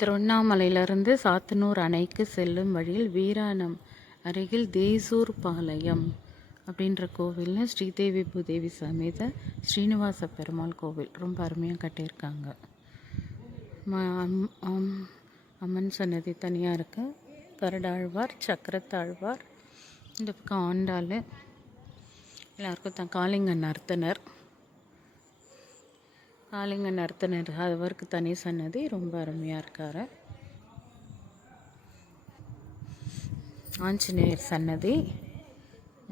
திருவண்ணாமலையிலிருந்து சாத்தனூர் அணைக்கு செல்லும் வழியில் வீராணம் அருகில் தேசூர் பாளையம் அப்படின்ற கோவில்னு ஸ்ரீதேவி பூதேவி சமேத ஸ்ரீனிவாச பெருமாள் கோவில் ரொம்ப அருமையாக கட்டியிருக்காங்க. அம்மன் சன்னதி தனியாக இருக்குது. கருடாழ்வார், சக்கரத்தாழ்வார், இந்த பக்கம் ஆண்டாள், எல்லாருக்கும் காளிங்க நர்த்தனர், காளிங்க நர்த்தனர் அவருக்கு தனி சன்னதி ரொம்ப அருமையாக இருக்கார். ஆஞ்சநேயர் சன்னதி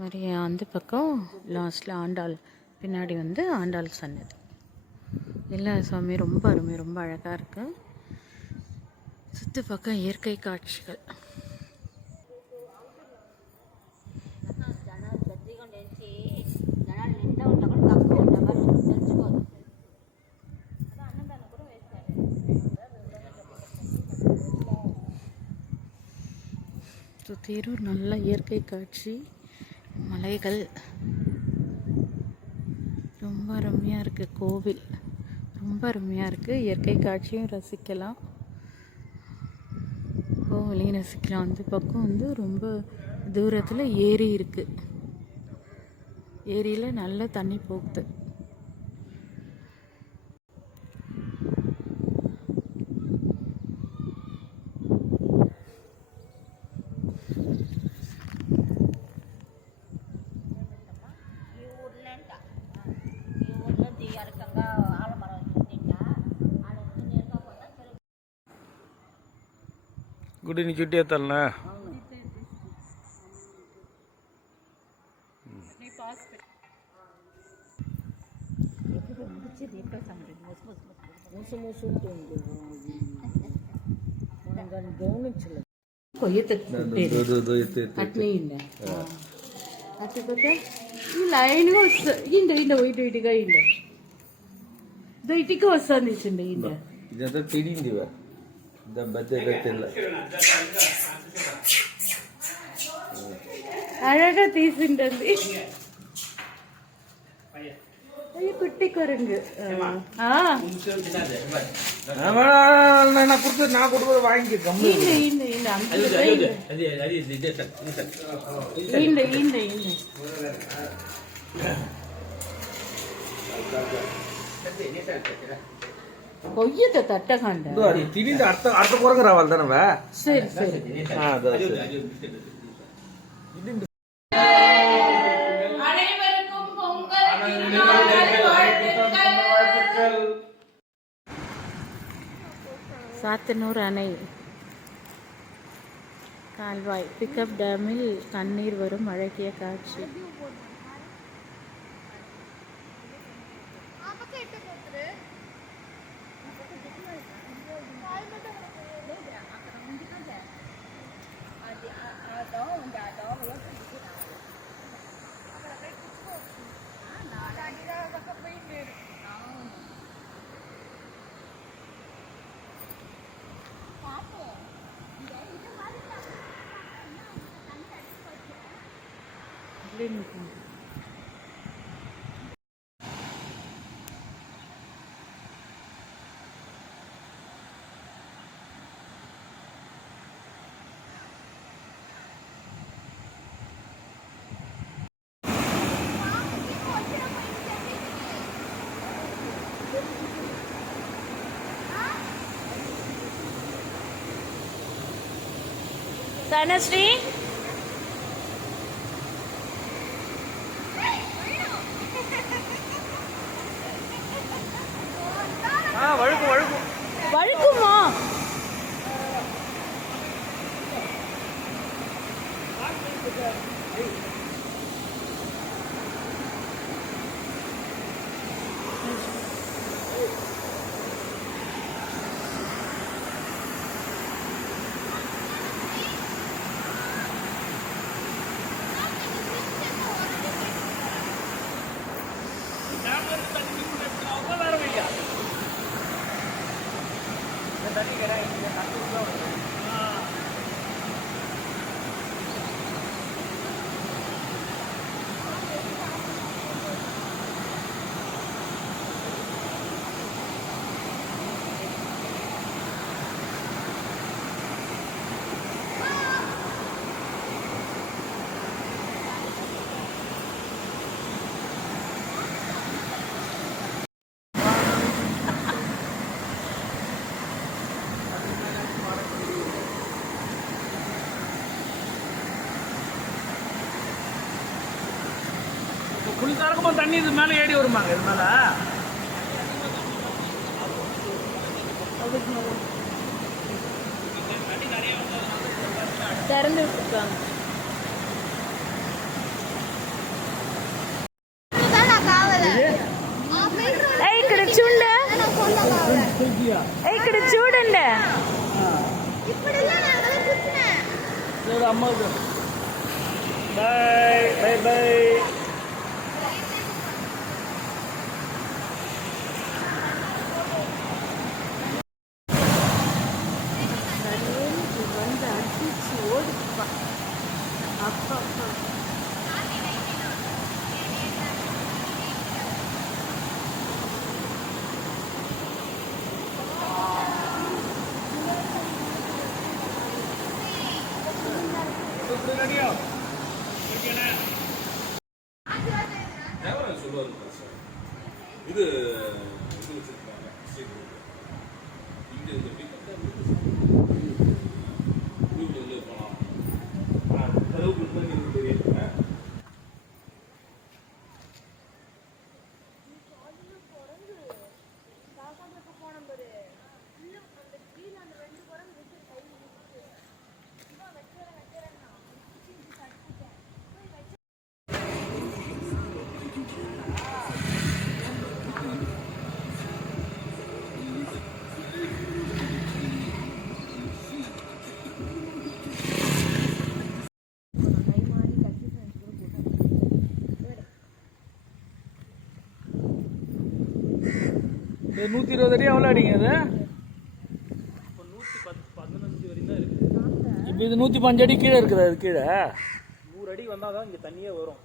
மாதிரி அந்த பக்கம் லாஸ்ட்டில் ஆண்டாள், பின்னாடி ஆண்டாள் சன்னதி. எல்லா சாமி ரொம்ப அருமை, ரொம்ப அழகாக இருக்குது. சுற்று பக்கம் இயற்கை காட்சிகள். சுத்தீரும் நல்ல இயற்கை காட்சி, மலைகள், ரொம்ப அருமையாக இருக்குது. கோவில் ரொம்ப அருமையாக இருக்குது. இயற்கை காட்சியும் ரசிக்கலாம், கோவிலையும் ரசிக்கலாம். அந்த பக்கம் ரொம்ப தூரத்தில் ஏரி இருக்குது. ஏரியில் நல்ல தண்ணி போகுது. గుడిని చుట్టేతల్నా அழகா தீசுண்டது. குட்டி குரங்கு நான் கொடுக்குறது வாங்கிக்க. కొయ్యత తట్టకండ తిని అర్థ కూరగా రావాలి దానవా. సరే సరే சாத்தனூர் அணை கால்வாய் பிக்கப் டேமில் தண்ணீர் வரும் அழகிய காட்சி. தனஸ்ரீ வழுக்குமா? ஃபுல் திறக்கும்போது தண்ணி இது மேலே ஏறி வருமாங்க இது மேலே. திறந்து விட்டுருக்காங்க. ఇక్కడ చూడండి, ఇక్కడ చూడండి. అమ్మ బాయ్ బాయ్ బాయ్. வந்து அடிச்சு ஓடிப்பா. அப்பா அப்பா இது வச்சிருக்காங்க இங்க இந்த போகலாம் தெரியும். இது 120 அடி எவ்வளோ அடிங்க இது? இப்போ இது 105 அடி கீழே இருக்குது. அது கீழே 100 அடி வந்தால் தான் இங்கே தண்ணியே வரும்.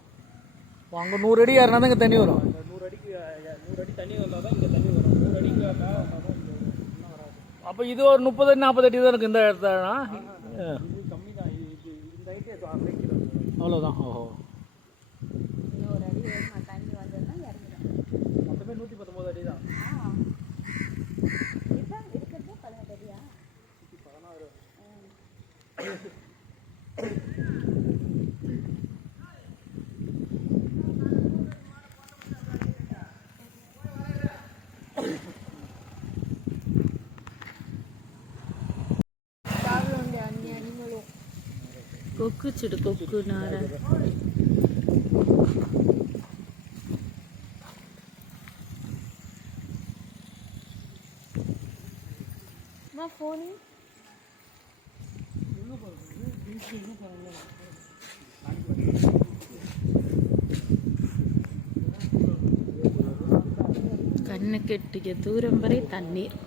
அங்கே 100 அடி ஏறினா தான் இங்கே தண்ணி வரும். 100 அடி தண்ணி வந்தால் தான் இங்கே தண்ணி வரும். 100 அடிக்கு மேலே வந்தால் தான் இங்கே இன்னும் வராது. அப்போ இது ஒரு 30 அடி 40 அடி தான் இருக்குது இந்த இடத்துலனா. இது கம்மி தான். இது இந்த ஹைட்டே 1/2 கிலோ அவ்வளோதான். ஓஹோ, இன்னொரு அடி தண்ணி வந்ததுன்னா இறங்கிடும். மொத்தமே 119 அடி தான். இருக்கிறது 18 அடியா? 16. கொக்கு சிடு கொக்கு நார ஃபோனு கண்ணு கெட்டிய தூரம் வரை தண்ணீர்.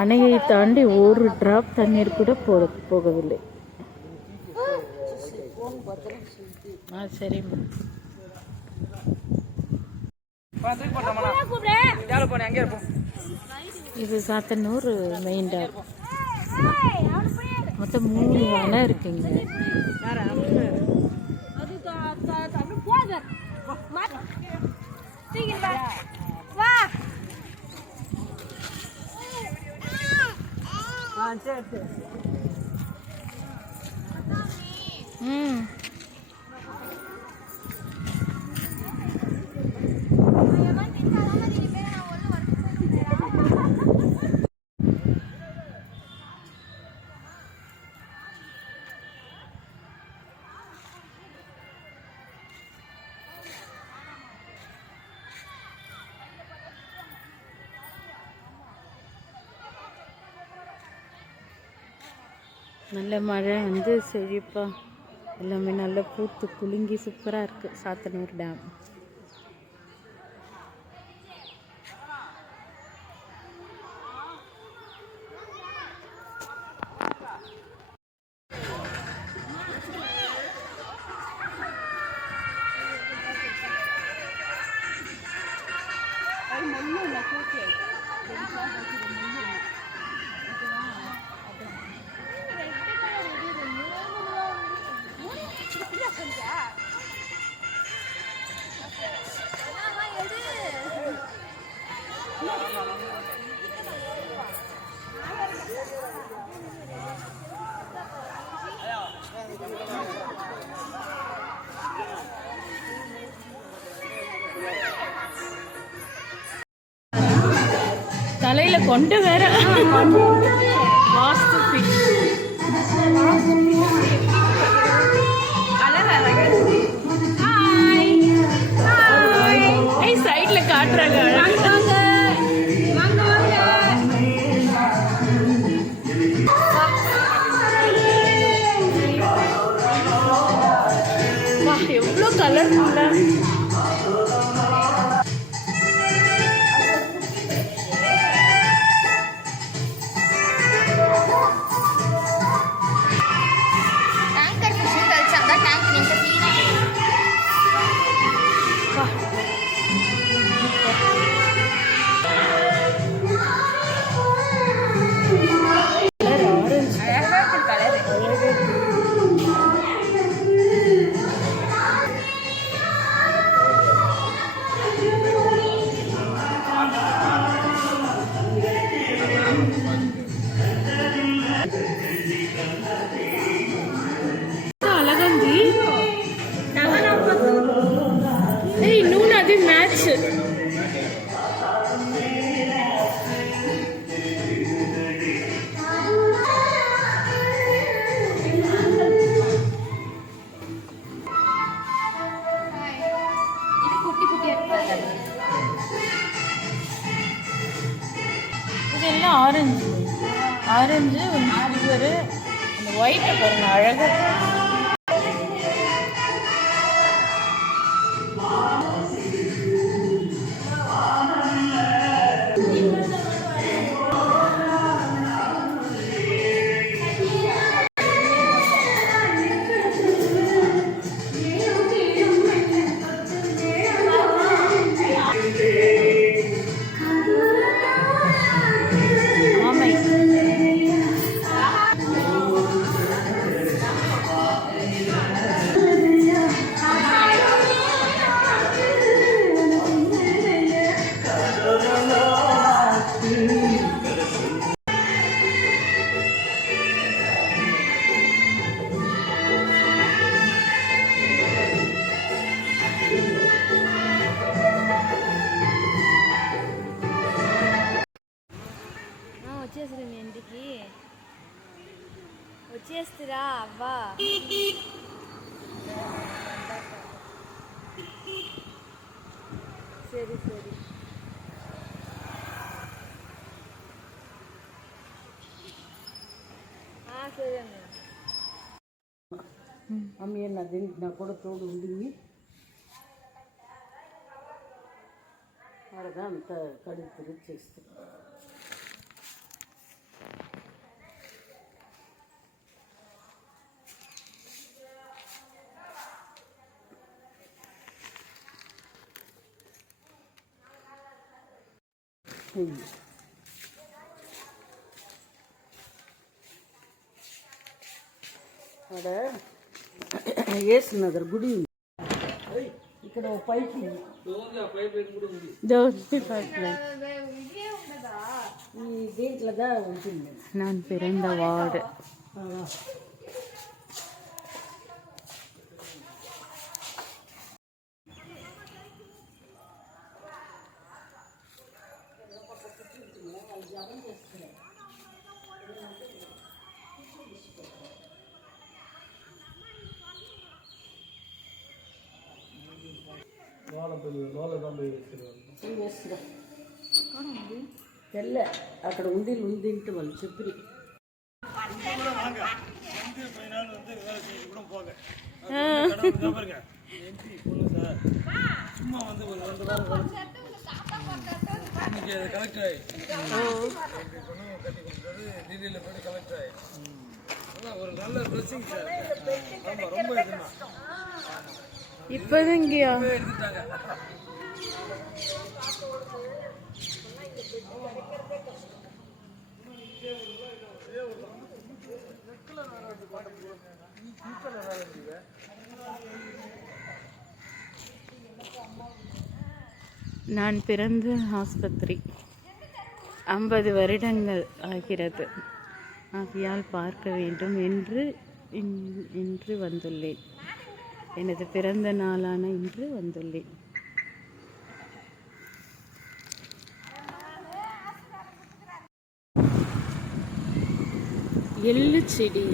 அணையை தாண்டி ஒரு டிராப் தண்ணீர் கூட போகவில்லை. சரிம்மா. இது சாத்தனூர் மெயின் டேம். மொத்தம் 3 அணை இருக்குங்க. ம் நல்ல மழை வந்து செழிப்பா எல்லாமே நல்லா பூத்து குலுங்கி சூப்பராக இருக்குது சாத்தனூர் டேம். தலையில கொண்டு வேற வாஸ்து ஃபிஷ். சைட்ல காட்டுறாங்க எவ்வளோ கலர்ஃபுல்லா. அழகாந்தி இன்னொன்று அது மேட்ச். இதெல்லாம் ஆரஞ்சு ஆரஞ்சு சில்வரு. அந்த ஒயிட்டை பாருங்க அழகு. ஆமை వచ్చేస్తుంది మీ ఇంటికి వచ్చేస్తురా అవ్వా సరే సరే సరే అన్న అమ్మ నా దీనికి నా కూడా తోడు ఉండింది. అలాగా అంత కడుగు తిరిగి చేస్తుంది. అక్కడ యేసు నగర్ గుడి ఉంది. ఇక్కడ ఓ పైప్ ఉంది. ఈ దీంట్లోగా ఉంటుంది. நான் பிறந்த வார்டு. తెల్ల అక్కడ ఉంది ఉందింటి వాళ్ళు చెప్పి இப்போதங்கயா நான் பிறந்த ஆஸ்பத்திரி 50 வருடங்கள் ஆகிறது. ஆகையால் பார்க்க வேண்டும் என்று வந்துள்ளேன். எனது பிறந்த நாளான இன்று வந்துள்ளேன். எள்ளு செடி